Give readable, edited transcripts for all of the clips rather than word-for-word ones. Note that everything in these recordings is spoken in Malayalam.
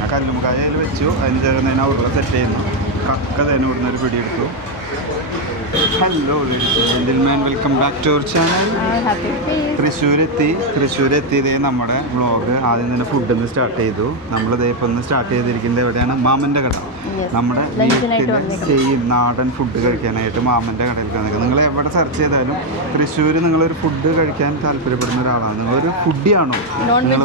ആ കല്ലുമുക്കായയിൽ വെച്ചു. അതിന് ചേർന്നതിന് ഉരുള സെറ്റ് ചെയ്യുന്നു. കക്ക തന്നെ ഇവിടുന്ന് ഒരു പിടിയെടുത്തു. Hello gentleman, welcome back to our channel. തൃശ്ശൂരെത്തിയതേ നമ്മുടെ വ്ളോഗ് ആദ്യം തന്നെ ഫുഡിൽ നിന്ന് സ്റ്റാർട്ട് ചെയ്തു. നമ്മളിതേ ഇപ്പം ഒന്ന് സ്റ്റാർട്ട് ചെയ്തിരിക്കുന്നത് എവിടെയാണ്? മാമൻ്റെ കട. നമ്മുടെ വീട്ടിൽ സെയിം നാടൻ ഫുഡ് കഴിക്കാനായിട്ട് മാമൻ്റെ കടയിൽ നിൽക്കുക. നിങ്ങൾ എവിടെ സെർച്ച് ചെയ്താലും തൃശ്ശൂർ നിങ്ങളൊരു ഫുഡ് കഴിക്കാൻ താല്പര്യപ്പെടുന്ന ഒരാളാണ്, നിങ്ങളൊരു ഫുഡിയാണോ, നിങ്ങൾ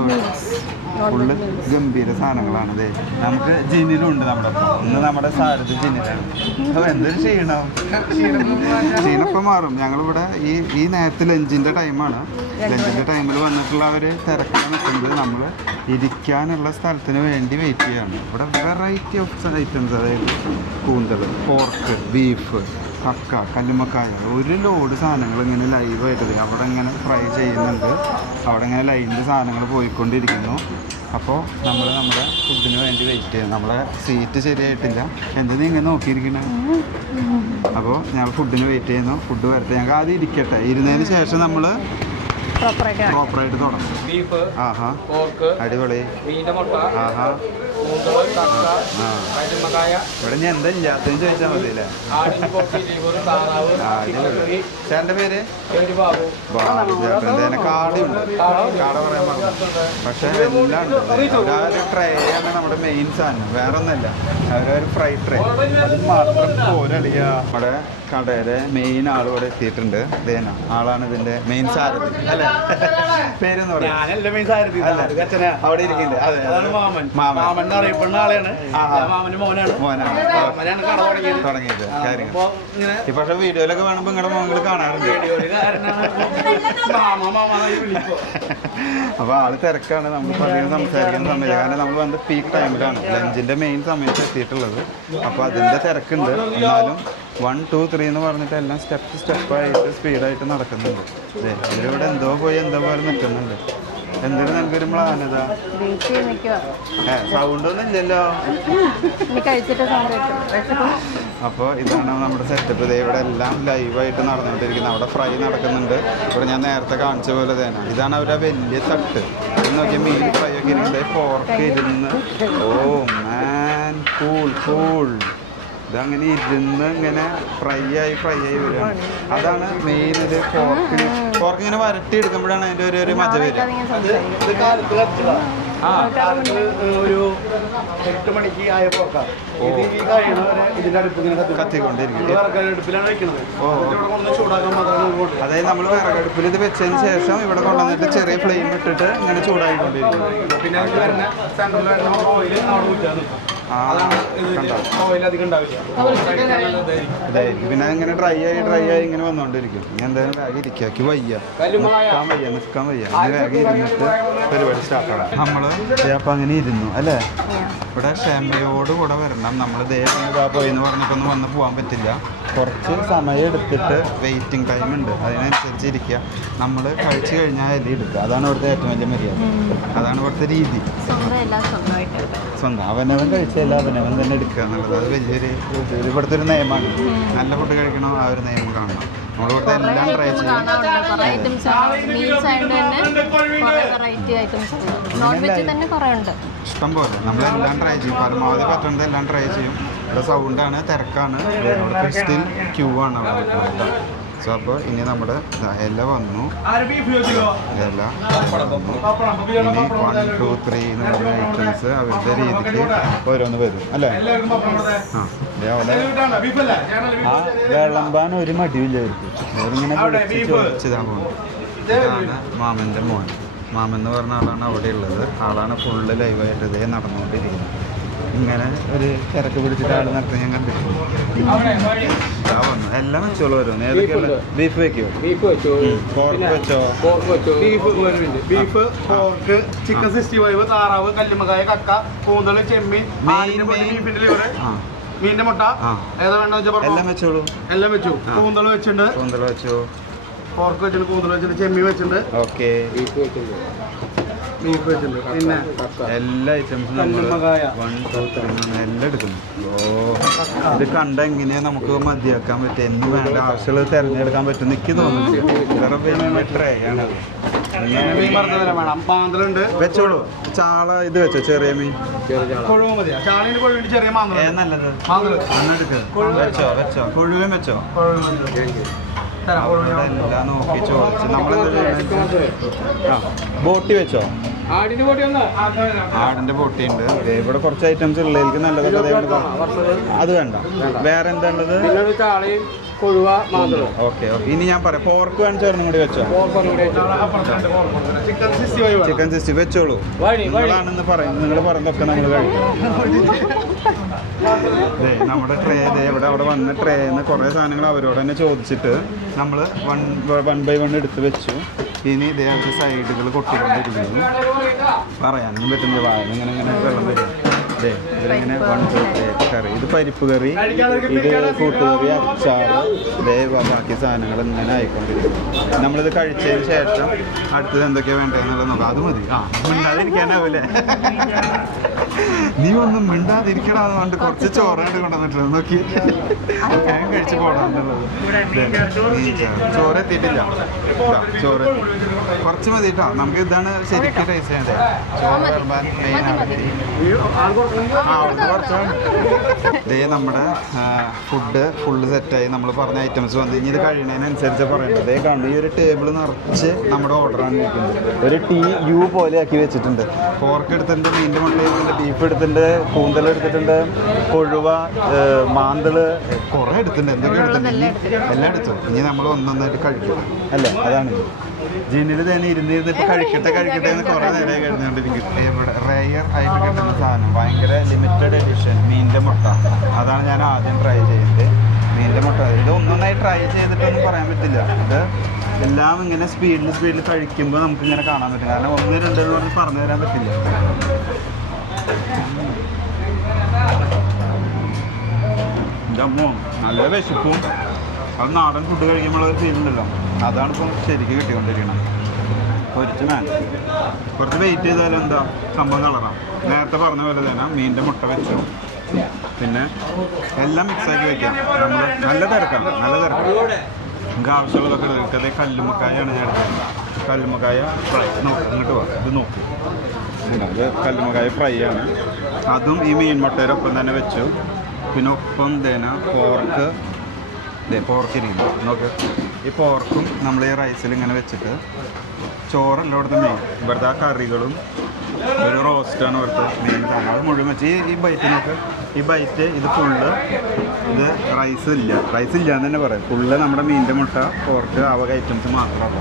ഫുള്ള് ഗംഭീര സാധനങ്ങളാണ്. അതെ, നമുക്ക് ജിനിലും ഉണ്ട് നമ്മുടെ ഒപ്പം. ഇന്ന് നമ്മുടെ സാരഥി ജിനിലാണ്. അപ്പോൾ എന്തൊരു ക്ഷീണപ്പം മാറും. ഞങ്ങളിവിടെ ഈ നേരത്തെ ലഞ്ചിൻ്റെ ടൈമാണ്. ലഞ്ചിൻ്റെ ടൈമിൽ വന്നിട്ടുള്ളവർ തിരക്കാൻ നിൽക്കുന്നത് നമ്മൾ ഇരിക്കാനുള്ള സ്ഥലത്തിന് വേണ്ടി വെയിറ്റ് ചെയ്യുകയാണ്. ഇവിടെ വെറൈറ്റി ഓഫ് ഐറ്റംസ്, അതായത് കൂന്തൽ, പോർക്ക്, ബീഫ്, കക്ക, കല്ലുമ്മക്കായ, ഒരു ലോഡ് സാധനങ്ങൾ ഇങ്ങനെ ലൈവായിട്ട് അവിടെ ഇങ്ങനെ ഫ്രൈ ചെയ്യുന്നുണ്ട്. അവിടെ ഇങ്ങനെ ലൈനിൽ സാധനങ്ങൾ പോയിക്കൊണ്ടിരിക്കുന്നു. അപ്പോൾ നമ്മൾ നമ്മുടെ ഫുഡിന് വേണ്ടി വെയിറ്റ് ചെയ്യും. നമ്മളെ സീറ്റ് ശരിയായിട്ടില്ല. എന്താ ഇങ്ങനെ നോക്കിയിരിക്കുന്നത്? അപ്പോൾ ഞങ്ങൾ ഫുഡിന് വെയിറ്റ് ചെയ്യുന്നു. ഫുഡ് വരട്ടെ, ഞങ്ങൾക്ക് ആദ്യം ഇരിക്കട്ടെ. ഇരുന്നതിന് ശേഷം നമ്മൾ പ്രോപ്പറായിട്ട് തുടങ്ങും. ബീഫ്, ആഹാ, പോർക്ക്, അടിപൊളി, ആഹാ. ഇവിടെ ഞാൻ എന്താ ഇല്ലാത്തതെന്ന് ചോദിച്ചാൽ മതി അല്ലേ? ചേട്ടൻ്റെ പേര് ബാബു ചേട്ടൻ. കാടുണ്ട്, കാട പറയാൻ പറഞ്ഞു. പക്ഷേ എല്ലാം ഉണ്ട്. അവരൊരു ട്രേ ആണ് നമ്മുടെ മെയിൻ സാധനം, വേറെ ഒന്നല്ല. അവരൊരു ഫ്രൈ ട്രേ, അത് മാത്രം പോരളിയ. നമ്മുടെ കടയുടെ മെയിൻ ആൾ ഇവിടെ എത്തിയിട്ടുണ്ട്. ദേന ആളാണ് ഇതിന്റെ മെയിൻ സാരഥി അല്ലേ? പേരെന്ന് പറയാം അവിടെ ഇരിക്കുന്നുണ്ട്. അതെ, മാമൻ അറിയപ്പെടുന്ന ആളെയാണ്. തുടങ്ങിയത് കാര്യങ്ങൾ പക്ഷെ വീഡിയോയിലൊക്കെ വേണമെങ്കിൽ നിങ്ങളുടെ മകൾ കാണാറുണ്ട്. അപ്പോൾ ആള് തിരക്കാണ്. നമ്മൾ അധികം സംസാരിക്കുന്ന സമയത്ത്, കാരണം നമ്മൾ വന്ന് പീക്ക് ടൈമിലാണ് ലഞ്ചിന്റെ മെയിൻ സമയത്ത് എത്തിയിട്ടുള്ളത്. അപ്പോൾ അതിന്റെ തിരക്കുണ്ട്. എന്നാലും 1, 2, 3 എന്ന് പറഞ്ഞിട്ട് എല്ലാം സ്റ്റെപ്പായിട്ട് സ്പീഡായിട്ട് നടക്കുന്നുണ്ട്. ഇതിലൂടെ എന്തോ പോയി എന്തോ പോലെ നിൽക്കുന്നുണ്ട്. എന്തിനു നമുക്കൊരു പ്ലാനതാ? സൗണ്ട് ഒന്നും ഇല്ലല്ലോ. അപ്പോൾ ഇതാണ് നമ്മുടെ സെറ്റപ്പ്. ഇതേ ഇവിടെ എല്ലാം ലൈവായിട്ട് നടന്നുകൊണ്ടിരിക്കുന്നത്. അവിടെ ഫ്രൈ നടക്കുന്നുണ്ട്. ഇവിടെ ഞാൻ നേരത്തെ കാണിച്ച പോലെ തന്നെ ഇതാണ് അവരുടെ വലിയ തട്ട്. ഇത് നോക്കിയാൽ മീൻ ഫ്രൈ ഒക്കെ ഇരിക്കുന്നത്. പോർക്ക് ഇരുന്ന്, ഓ മാൻ, കൂൾ. ഇതങ്ങനെ ഇരുന്ന് ഇങ്ങനെ ഫ്രൈ ആയി വരികയാണ്. അതാണ് മെയിൻ. ഇത് പോർക്ക് ഇങ്ങനെ വരട്ടി എടുക്കുമ്പോഴാണ് അതിൻ്റെ ഒരു മജ വരിക. ഒരു 8 മണിക്ക് ആയ പോക്കാണ് ഇതിന്റെ അടുപ്പ് കത്തിക്കൊണ്ടിരിക്കും. അടുപ്പിലാണ് വെക്കുന്നത്. അതായത് നമ്മൾ വിറകടുപ്പിൽ ഇത് വെച്ചതിന് ശേഷം ഇവിടെ കൊണ്ടുവന്നിട്ട് ചെറിയ ഫ്ലെയിം ഇട്ടിട്ട് ഇങ്ങനെ ചൂടായിക്കൊണ്ടിരിക്കും. പിന്നെ പിന്നെ ഇങ്ങനെ ഡ്രൈ ആയി ഇങ്ങനെ വന്നുകൊണ്ടിരിക്കും. ഇനി എന്തായാലും വേഗം ഇരിക്കാക്കി നിൽക്കാൻ വയ്യ. വേഗം ഇരുന്നിട്ട് പരിപാടി സ്റ്റാർട്ടാണ്. നമ്മള് അപ്പം അങ്ങനെ ഇരുന്നു അല്ലേ? ഇവിടെ ക്ഷമയോടുകൂടെ വരണം. നമ്മൾ പോയി എന്ന് പറഞ്ഞിട്ടൊന്നും വന്ന് പോകാൻ പറ്റില്ല. കുറച്ച് സമയം എടുത്തിട്ട് വെയിറ്റിംഗ് ടൈം ഉണ്ട്, അതിനനുസരിച്ച് ഇരിക്കുക. നമ്മൾ കഴിച്ചു കഴിഞ്ഞാൽ എല്ലാം എടുക്കുക. അതാണ് ഇവിടുത്തെ ഏറ്റവും വലിയ മര്യാദ. അതാണ് ഇവിടുത്തെ രീതി. സ്വന്തം അവനവൻ കഴിച്ചല്ല അവനവൻ തന്നെ എടുക്കുക എന്നുള്ളത് അത് വലിയൊരു ഇവിടുത്തെ ഒരു നിയമമാണ്. നല്ല ഫുഡ് കഴിക്കണോ ആ ഒരു നിയമം കാണണം. നമ്മളിവിടുത്തെ എല്ലാം ട്രൈ ചെയ്യും. ഇഷ്ടം പോലെ നമ്മളെല്ലാം ട്രൈ ചെയ്യും. പരമാവധി പറ്റുന്നത് എല്ലാം ട്രൈ ചെയ്യും. ഇവിടെ സൗണ്ടാണ്, തിരക്കാണ്. ഇവിടെ സ്റ്റിൽ ക്യൂ ആണ് അവിടെ നിൽക്കുന്നത്. സോ അപ്പോൾ ഇനി നമ്മുടെ ഇല വന്നു. ഇല ഇനി 1, 2, 3 എന്ന് പറഞ്ഞ ഐറ്റംസ് അവരുടെ രീതിക്ക് ഓരോന്ന് വരും അല്ലേ? ആ വിളമ്പാൻ ഒരു മടിയില്ലായിരിക്കും. അവരിങ്ങനെ ചോദിച്ചതാ പോകുന്നത്. ഇതാണ് മാമൻ്റെ മോൻ. മാമൻ എന്ന് പറഞ്ഞ ആളാണ് അവിടെ ഉള്ളത്. ആളാണ് ഫുള്ള് ലൈവായിട്ട് ഇതേ നടന്നുകൊണ്ടിരിക്കുന്നത്. ഇങ്ങനെ ഒരു തിരക്ക് പിടിച്ചിട്ട് ആൾ നടത്തി ഞാൻ കണ്ടിട്ടുണ്ട്. വന്നു എല്ലാം വെച്ചോളൂ. ഓരോന്ന് ഏതൊക്കെയാണ്? ബീഫ് വെക്കോ? പോർക്ക് വെച്ചോ? ബീഫ്, പോർക്ക്, ചിക്കൻ 65, താറാവ്, കല്ലുമ്മക്കായ, കക്ക, കൂന്തൽ, ചെമ്മീൻ, ബീഫിന്റെ ലിവർ, മീനിന്റെ മുട്ട, ഏതാ വേണ്ട എല്ലാം വെച്ചോളൂ. എല്ലാം വെച്ചു. കൂന്തൽ വെച്ചിട്ടുണ്ട്, പോർക്ക് വെച്ചിട്ടുണ്ട്, കൂന്തൽ വെച്ചിട്ടുണ്ട്, ചെമ്മീൻ വെച്ചിട്ടുണ്ട്. ഓക്കെ, ബീഫ് വെച്ചിട്ടുണ്ട്. പിന്നെ എല്ലാ ഐറ്റംസും എല്ലാം എടുക്കുന്നു. ഓ, ഇത് കണ്ട എങ്ങനെയാ നമുക്ക് മതിയാക്കാൻ പറ്റും? എന്ന് വേണ്ട ആവശ്യമുള്ളത് തിരഞ്ഞെടുക്കാൻ പറ്റും എനിക്ക് തോന്നുന്നു. വേറെ ട്രേ ആണത്. മീൻ വറുത്തത് വേണം. മാന്തലുണ്ട്. വെച്ചോളൂ. ചാള ഇത് വെച്ചോ, ചെറിയ മീൻ. കൊഴുവ് മതിയാ? ചാളീന് കൊഴുവിന് ചെറിയ മാന്തൽ നല്ലത്. മാന്തല് എന്നെടുക്ക്. വെച്ചോ കൊഴുവേം വെച്ചോ. എല്ലാം നോക്കി ചോദിച്ച് നമ്മളെന്താ ബോട്ടി വെച്ചോ. ആടിന്റെ ബോട്ടി ഉണ്ട്. ഇവിടെ കുറച്ച് ഐറ്റംസ് ഉള്ളതിലേക്ക് നല്ലതൊക്കെ അത് വേണ്ട. വേറെ എന്താ ഉള്ളത്? Okay okay. ഇനി ഞാൻ പറയാം, പോർക്ക് കാണിച്ചോർന്നും കൂടി വെച്ചോ. ചിക്കൻ 60 വെച്ചോളൂ. നിങ്ങളാണെന്ന് പറയും, നിങ്ങൾ പറഞ്ഞതൊക്കെ നമ്മൾ കഴിക്കും. നമ്മുടെ ട്രേ അവിടെ വന്ന ട്രേന്ന് കുറേ സാധനങ്ങൾ അവരോട് തന്നെ ചോദിച്ചിട്ട് നമ്മൾ വൺ ബൈ വൺ എടുത്ത് വെച്ചു. ഇനി ഇതേപോലത്തെ സൈഡുകൾ കൊട്ടിക്കൊണ്ടിരിക്കുന്നു. പറയാനൊന്നും പറ്റുന്നില്ല, വായന ഇങ്ങനെ വെള്ളം വരും. ഇതിലിങ്ങനെ 1 2 3 കറി. ഇത് പരിപ്പ് കറി, ഇത് കൂട്ടുകറി, അച്ചാറ്, ബാക്കി സാധനങ്ങൾ ഇങ്ങനെ ആയിക്കൊണ്ടിരിക്കും. നമ്മളിത് കഴിച്ചതിന് ശേഷം അടുത്തത് എന്തൊക്കെയാണ് വേണ്ടതെന്നുള്ളത് നോക്കാം. അത് മതി. മിണ്ടാതിരിക്കാനാവൂലേ? നീ ഒന്നും മിണ്ടാതിരിക്കടാന്ന് പറഞ്ഞിട്ട് കുറച്ച് ചോറായിട്ട് കൊണ്ടുവന്നിട്ടുള്ളത് നോക്കി. ഞാൻ കഴിച്ച് പോടാന്നുള്ളത്. ചോറ് എത്തിയിട്ടില്ല. ചോറ് കുറച്ച് മതി കേട്ടോ. നമുക്ക് ഇതാണ് ശരിക്കും ടേസ്റ്റ് ചെയ്യേണ്ടത്. ചോറ് ഇതേ നമ്മുടെ ഫുഡ് ഫുള്ള് സെറ്റായി. നമ്മൾ പറഞ്ഞ ഐറ്റംസ് വന്നു. ഇനി ഇത് കഴിയുന്നതിനനുസരിച്ച് പറയേണ്ടത്. ഇതേ കാണുന്നു, ഈ ഒരു ടേബിൾ നിറച്ച് നമ്മുടെ ഓർഡറാണ് ഇരിക്കുന്നത്. ഒരു TU പോലെ ആക്കി വെച്ചിട്ടുണ്ട്. പോർക്ക് എടുത്തിട്ടുണ്ട്, മീൻ്റെ മുട്ട എടുത്തിട്ടുണ്ട്, ബീഫ് എടുത്തിട്ടുണ്ട്, കൂന്തൽ എടുത്തിട്ടുണ്ട്, കൊഴുവ, മാന്തള്, കുറേ എടുത്തിട്ടുണ്ട്. എന്തൊക്കെ എടുത്തിട്ടുണ്ട്? എല്ലാം എടുത്തു. ഇനി നമ്മൾ ഒന്നൊന്നായിട്ട് കഴിക്കും അല്ലേ? അതാണ് ജിന്നിൽ തന്നെ ഇരുന്നിരുന്നിട്ട് കഴിക്കട്ടെ എന്ന് കുറേ നേരമായി കഴിഞ്ഞുകൊണ്ടിരിക്കും. ഇവിടെ റെയർ ആയിട്ട് കിട്ടുന്ന സാധനം, ഭയങ്കര ലിമിറ്റഡ് എഡിഷൻ മീനിൻ്റെ മുട്ട. അതാണ് ഞാൻ ആദ്യം ട്രൈ ചെയ്യുന്നത്. മീനിൻ്റെ മുട്ട ഇത് ഒന്നൊന്നായി ട്രൈ ചെയ്തിട്ടൊന്നും പറയാൻ പറ്റില്ല. ഇത് എല്ലാം ഇങ്ങനെ സ്പീഡിൽ കഴിക്കുമ്പോൾ നമുക്കിങ്ങനെ കാണാൻ പറ്റും. കാരണം 1 2 എന്ന് പറഞ്ഞ് പറഞ്ഞു തരാൻ പറ്റില്ല. നല്ല വിശപ്പും അത് നാടൻ ഫുഡ് കഴിക്കുമ്പോൾ ഒരു ഫീൽ ഉണ്ടല്ലോ, അതാണ് ഇപ്പം ശരിക്കും കിട്ടിക്കൊണ്ടിരിക്കണം. പൊരിച്ച് കുറച്ച് വെയിറ്റ് ചെയ്താലും എന്താ സംഭവം കളറാം. നേരത്തെ പറഞ്ഞ പോലെ തന്നെ മീനിൻ്റെ മുട്ട വെച്ചു. പിന്നെ എല്ലാം മിക്സാക്കി വെക്കാം. നമ്മൾ നല്ല തിരക്കാണ്. നമുക്ക് ആവശ്യമുള്ളതൊക്കെ എടുക്കതേ. കല്ലുമ്മക്കായാണ് ഞാൻ എടുത്തത്. കല്ലുമ്മക്കായ ഫ്രൈ. ഇങ്ങോട്ട് പോവാം, ഇത് നോക്കി. അത് കല്ലുമ്മക്കായ ഫ്രൈ ആണ്. അതും ഈ മീൻ മുട്ടയുടെ ഒപ്പം തന്നെ വെച്ചു. പിന്നെ ഒപ്പം തന്നെ പോർക്ക് ഇരിക്കുന്നു. നോക്ക്, ഈ പോർക്കും നമ്മൾ ഈ റൈസിൽ ഇങ്ങനെ വെച്ചിട്ട് ചോറല്ല ഇവിടുത്തെ മെയിൻ. ഇവിടുത്തെ ആ കറികളും ഒരു റോസ്റ്റാണ് ഇവിടുത്തെ മെയിൻ സാധനം. അത് മുഴുവൻ വെച്ച് ഈ ബൈറ്റിനൊക്കെ ഈ ബൈറ്റ് ഇത് ഫുള്ള് ഇത് റൈസ് ഇല്ല എന്ന് തന്നെ പറയാം. ഫുള്ള് നമ്മുടെ മീനിൻ്റെ മുട്ട, പോർക്ക്, ആ വക ഐറ്റംസ് മാത്രമാണ്.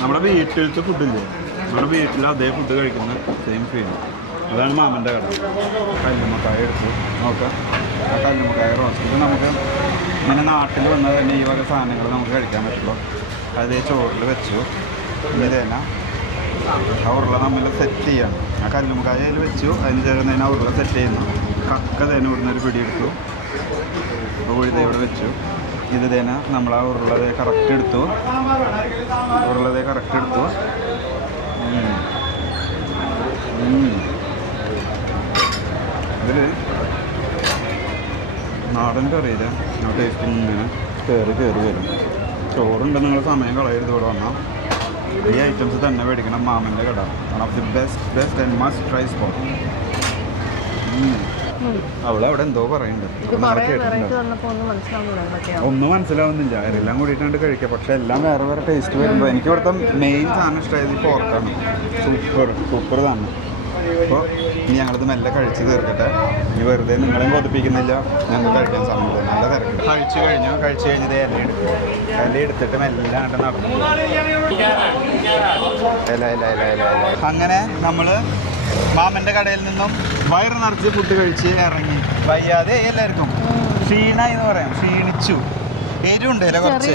നമ്മുടെ വീട്ടിലത്തെ ഫുഡില്ലേ, നമ്മുടെ വീട്ടിൽ അതേ ഫുഡ് കഴിക്കുന്ന സെയിം ഫീൽ. അതാണ് മാമൻ്റെ കട. കല്ലുമ്മക്കായ എടുത്തു നോക്കാം. ആ കല്ലുമ്മക്കായ റോസ്റ്റ് ഇത് നമുക്ക് ഇങ്ങനെ നാട്ടിൽ വന്നാൽ തന്നെ ഈ വക സാധനങ്ങൾ നമുക്ക് കഴിക്കാൻ പറ്റുള്ളൂ. അതേ ചോറിൽ വെച്ചു. ഇനി തന്നെ ആ ഉരുള നമ്മൾ സെറ്റ് ചെയ്യണം. ആ കല്ലുമ്മക്കായ അതിൽ വെച്ചു. അതിന് ചേർന്ന് തന്നെ ആ ഉരുള സെറ്റ് ചെയ്യുന്നു. കക്ക തന്നെ ഇവിടുന്നൊരു പിടി എടുത്തു. ഉഴുത ഇവിടെ വെച്ചു. ഇത് തന്നെ നമ്മൾ ആ ഉരുളതെ കറക്റ്റ് എടുത്തു. ഇതിൽ നാടൻ കറിയില്ല. ആ ടേസ്റ്റ് ഇങ്ങനെ കയറി വരും. ചോറുണ്ട്. നിങ്ങൾ സമയം കളയരുത്. ഇവിടെ വന്നാൽ ഈ ഐറ്റംസ് തന്നെ മേടിക്കണം. മാമൻ്റെ കട, one of the best and must try spot. അവളവിടെ എന്തോ പറയുന്നുണ്ട്, ഒന്നും മനസ്സിലാവുന്നില്ല. എല്ലാം കൂടിയിട്ടാണ്ട് കഴിക്കുക. പക്ഷെ എല്ലാം വേറെ ടേസ്റ്റ് വരുമ്പോൾ എനിക്ക് ഇവിടുത്തെ മെയിൻ സാധനം ഇഷ്ടമായത് ഈ പോർക്കാണ്. സൂപ്പർ സാധനം. അപ്പോൾ ഇനി ഞങ്ങളിത് മെല്ലെ കഴിച്ച് തീർക്കട്ടെ. ഇനി വെറുതെ നിങ്ങളെയും കൊതിപ്പിക്കുന്നില്ല. ഞങ്ങൾക്ക് കഴിക്കാൻ സമയത്ത് നല്ല തിരക്ക്. കഴിച്ച് കഴിഞ്ഞത് ഇല എടുത്തിട്ട് മെല്ലെ അങ്ങോട്ട് നടന്നു. അങ്ങനെ നമ്മൾ മാമൻ്റെ കടയിൽ നിന്നും വയറ് നിറച്ച് ഫുഡ് കഴിച്ച് ഇറങ്ങി. വയ്യാതെ എല്ലാവർക്കും ക്ഷീണായി എന്ന് പറയാം. ക്ഷീണിച്ചു. എരിവുണ്ട് കുറച്ച്,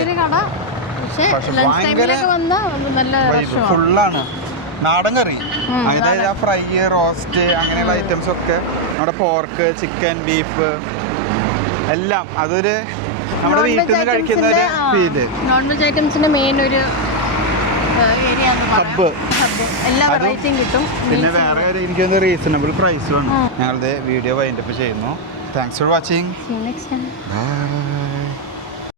പക്ഷെ ഭയങ്കര ഫുള്ളാണ്. നാടൻ കറി, അതായത് ആ ഫ്രൈ, റോസ്റ്റ്, അങ്ങനെയുള്ള ഐറ്റംസ് ഒക്കെ നമ്മുടെ പോർക്ക്, ചിക്കൻ, ബീഫ് എല്ലാം അതൊരു നമ്മുടെ വീട്ടിൽ നിന്ന് കഴിക്കുന്ന ഒരു ഫീല്. നോൺ വെജ് ഐറ്റംസിന്റെ മെയിൻ ഒരു ഏരിയ ഹബ്ബ്. എല്ലാ അതും വെറൈറ്റിയും കിട്ടും. പിന്നെ വേറെ കാര്യം എനിക്കൊന്ന് റീസണബിൾ പ്രൈസുമാണ്. ഞങ്ങളുടെ വീഡിയോ വൈൻഡപ്പ് ചെയ്യുന്നു. Thanks for watching. See you next time.